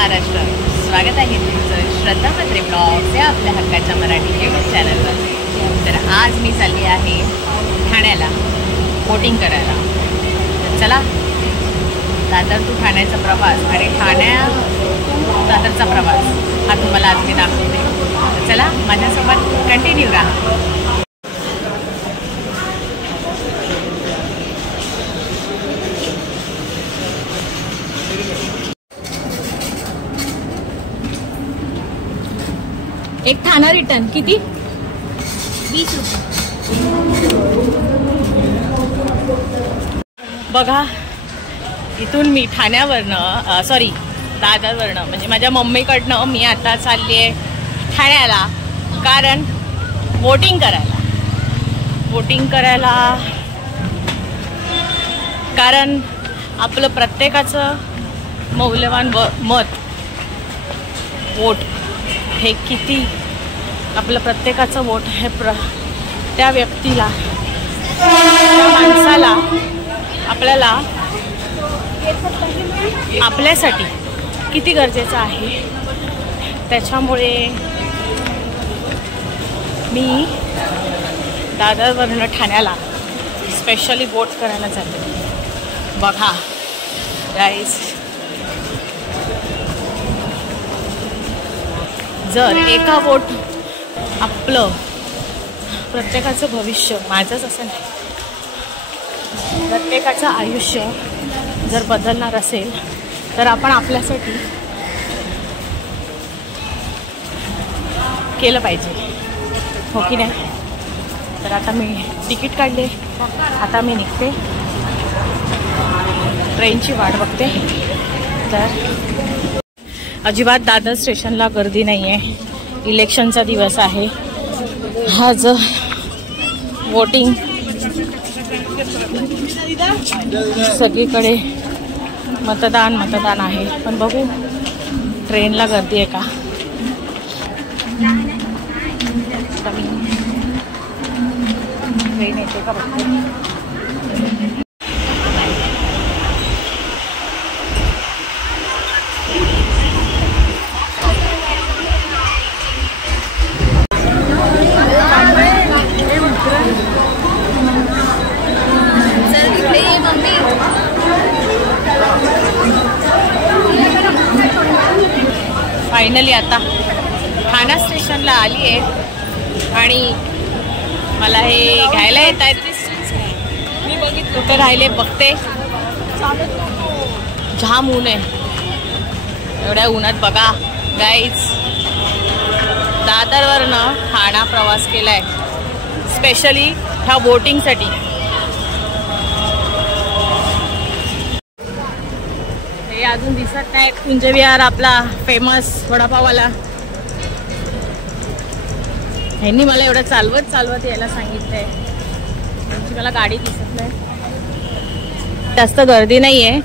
महाराष्ट्र, स्वागत आहे तुमचं श्रद्धा म्हात्रे ब्लॉग्स या आपल्या हक्काच्या मराठी यूट्यूब चॅनलवर. तर आज मी चालली आहे ठाण्याला बोटिंग करायला. तर चला, दादर टू ठाण्याचा प्रवास आणि दादरचा प्रवास हा तुम्हाला आज मी दाखवते. तर चला, माझ्यासोबत कंटिन्यू राहा. एक ठाणा रिटर्न किती? 20 रुपये. बघा, इथून मी ठाण्यावरनं दादरवरनं म्हणजे माझ्या मम्मीकडनं मी आता चालली आहे ठाण्याला, कारण बोटिंग करायला. कारण आपलं प्रत्येकाचं मौल्यवान मत वोट हे किती, आपलं प्रत्येकाचं वोट हे त्या व्यक्तीला, त्या माणसाला आपल्याला आपल्यासाठी किती गरजेचं आहे. त्याच्यामुळे मी दादरवरनं ठाण्याला स्पेशली बोट करायला चालले. बघा गाईज, जर एका बोट आपलं प्रत्येकाचं भविष्य, माझंच असं नाही, प्रत्येकाचं आयुष्य जर बदलणार असेल तर आपण आपल्यासाठी केलं पाहिजे, हो की नाही. तर आता मी तिकीट काढले, आता मी निघते, ट्रेनची वाट बघते. तर अजिबात दादर स्टेशनला गर्दी नाही आहे. इलेक्शनचा दिवस आहे आज. वोटिंग सगळीकडे मतदान आहे. पण बघू ट्रेनला गर्दी आहे का. ट्रेन येते का बघते. फायनली आता ठाणा स्टेशनला आली आहे आणि मला हे घ्यायला येत आहेत. मी बघितलं कुठे राहिले, बघते. जाम ऊन आहे. एवढ्या उन्हात बघा गाईज, दादरवरनं ठाणा प्रवास केलाय स्पेशली ह्या बोटिंगसाठी. हे अजून दिसत नाही कुंजविहार, आपला फेमस वडापाववाला. ह्यांनी मला एवढं चालवत यायला सांगितलंय. त्यांची मला गाडी दिसत नाही. जास्त गर्दी नाहीये.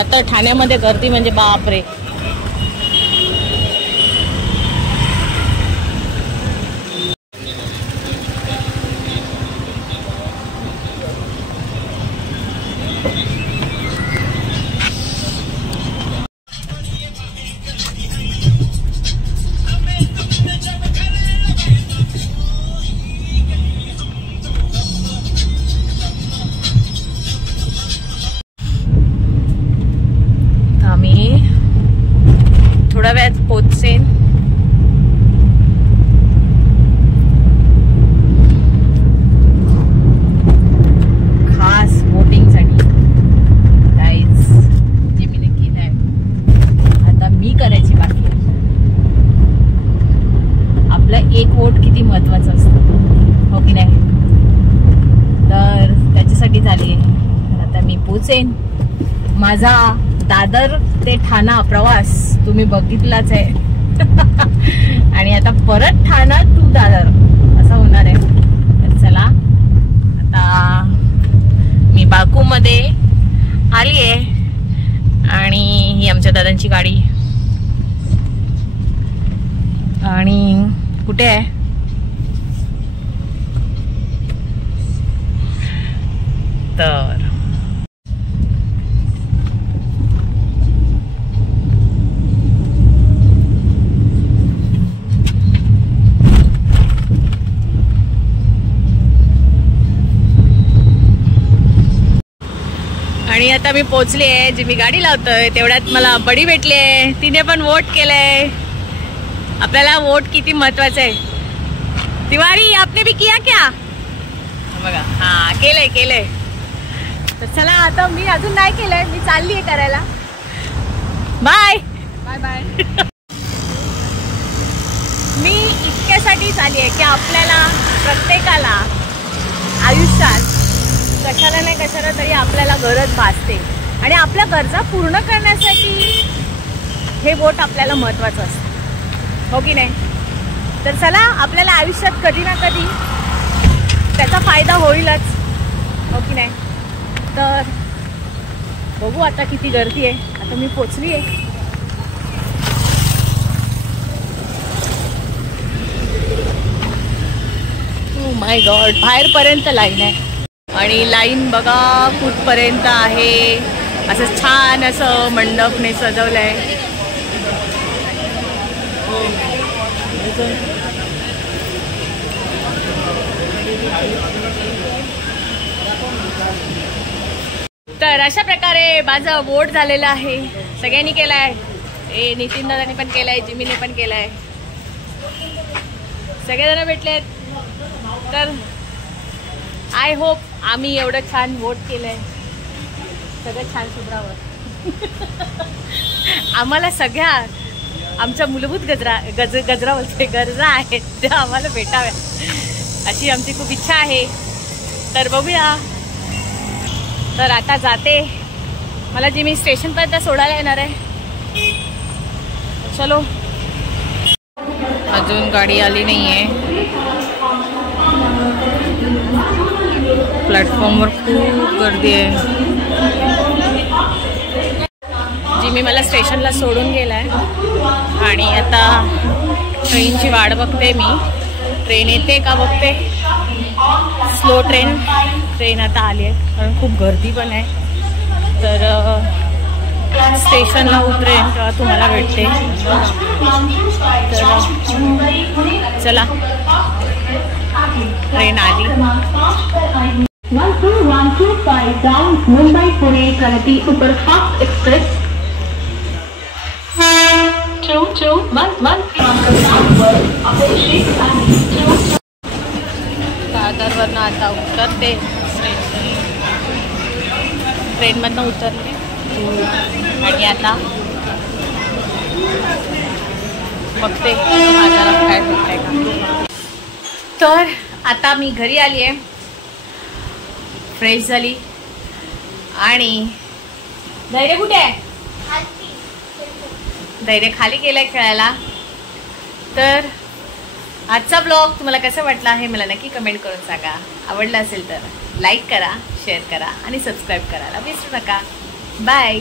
आता ठाण्यामध्ये गर्दी म्हणजे बापरे. थोडा वेळात पोहोचेन. खास बोटिंगसाठी गाईज जे मी केलंय, आता मी करायची बाकी. आपलं एक वोट किती महत्वाचं असतं, हो की नाही. तर त्याच्यासाठी झाली. आता मी पोहोचेन. माझा दादर ते ठाणा प्रवास तुम्ही बघितलाच आहे. आणि आता परत ठाणा टू दादर असं होणार आहे. तर चला, आता मी बाकूमध्ये आली आहे आणि ही आमच्या दादांची गाडी. आणि कुठे आहे तर आणि आता मी पोहोचली आहे, जी मी गाडी लावतोय तेवढ्यात मला बडी भेटली आहे, तिने पण वोट केलंय. आपल्याला वोट किती महत्वाचं आहे. तिवारी आपने भी किया क्या? बघा, हा केलंय. तर चला आता मी अजून नाही केलंय, मी चालली आहे करायला. Bye bye bye. मी इतक्यासाठी चालली आहे की आपल्याला प्रत्येकाला आयुष्यात कशाला नाही कशाला तरी आपल्याला गरज भासते आणि आपल्या गरजा पूर्ण करण्यासाठी हे वोट आपल्याला महत्वाचं असतं, हो की नाही? तर चला, आपल्याला आयुष्यात कधी ना कधी त्याचा फायदा होईलच, हो की नाही? तर बघू आता किती गर्दी आहे. आता मी पोचली आहे. ओ माय गॉड, बाहेरपर्यंत लाईन आहे आणि लाईन बघा कुठपर्यंत आहे. असं छान असं मंडपने सजवलंय. तर अशा प्रकारे माझं वोट झालेलं आहे. सगळ्यांनी केलाय. नितीन दादांनी पण केलाय, जिमीने पण केलाय. सगळेजण भेटलेत. तर आय होप आम्ही एवढं छान वोट केलंय, सगळं छान सुधरावं. आम्हाला सगळ्या आमच्या मूलभूत गरजा आहेत त्या आम्हाला भेटाव्या अशी आमची खूप इच्छा आहे. तर बघूया. तर आता जाते. मला जी मी स्टेशनपर्यंत सोडायला येणार आहे. चलो. अजून गाडी आली नाहीये. प्लॅटफॉर्मवर खूप गर्दी आहे. जिमी मला स्टेशनला सोडून गेलाय आणि आता ट्रेनची वाट बघते मी. ट्रेन येते का बघते. स्लो ट्रेन आता आली आहे कारण खूप गर्दी पण आहे. तर स्टेशनला उतरेन तेव्हा तुम्हाला भेटते. तर चला, ट्रेन आली. 1215 down Mumbai Pune Pragati Superfast Express 2211 दादरवरनं आता उतरते. ट्रेनमधनं उतरले आणि आता बघते बाजारात काय भेटतंय का. तर आता मी घरी आली आहे, फ्रेश झाली आणि धैर्य कुठे आहे? धैर्य खाली गेलाय खेळायला. तर आजचा ब्लॉग तुम्हाला कसा वाटला हे मला नक्की कमेंट करून सांगा. आवडला असेल तर लाईक करा, शेअर करा आणि सबस्क्राईब करायला विसरू नका. बाय.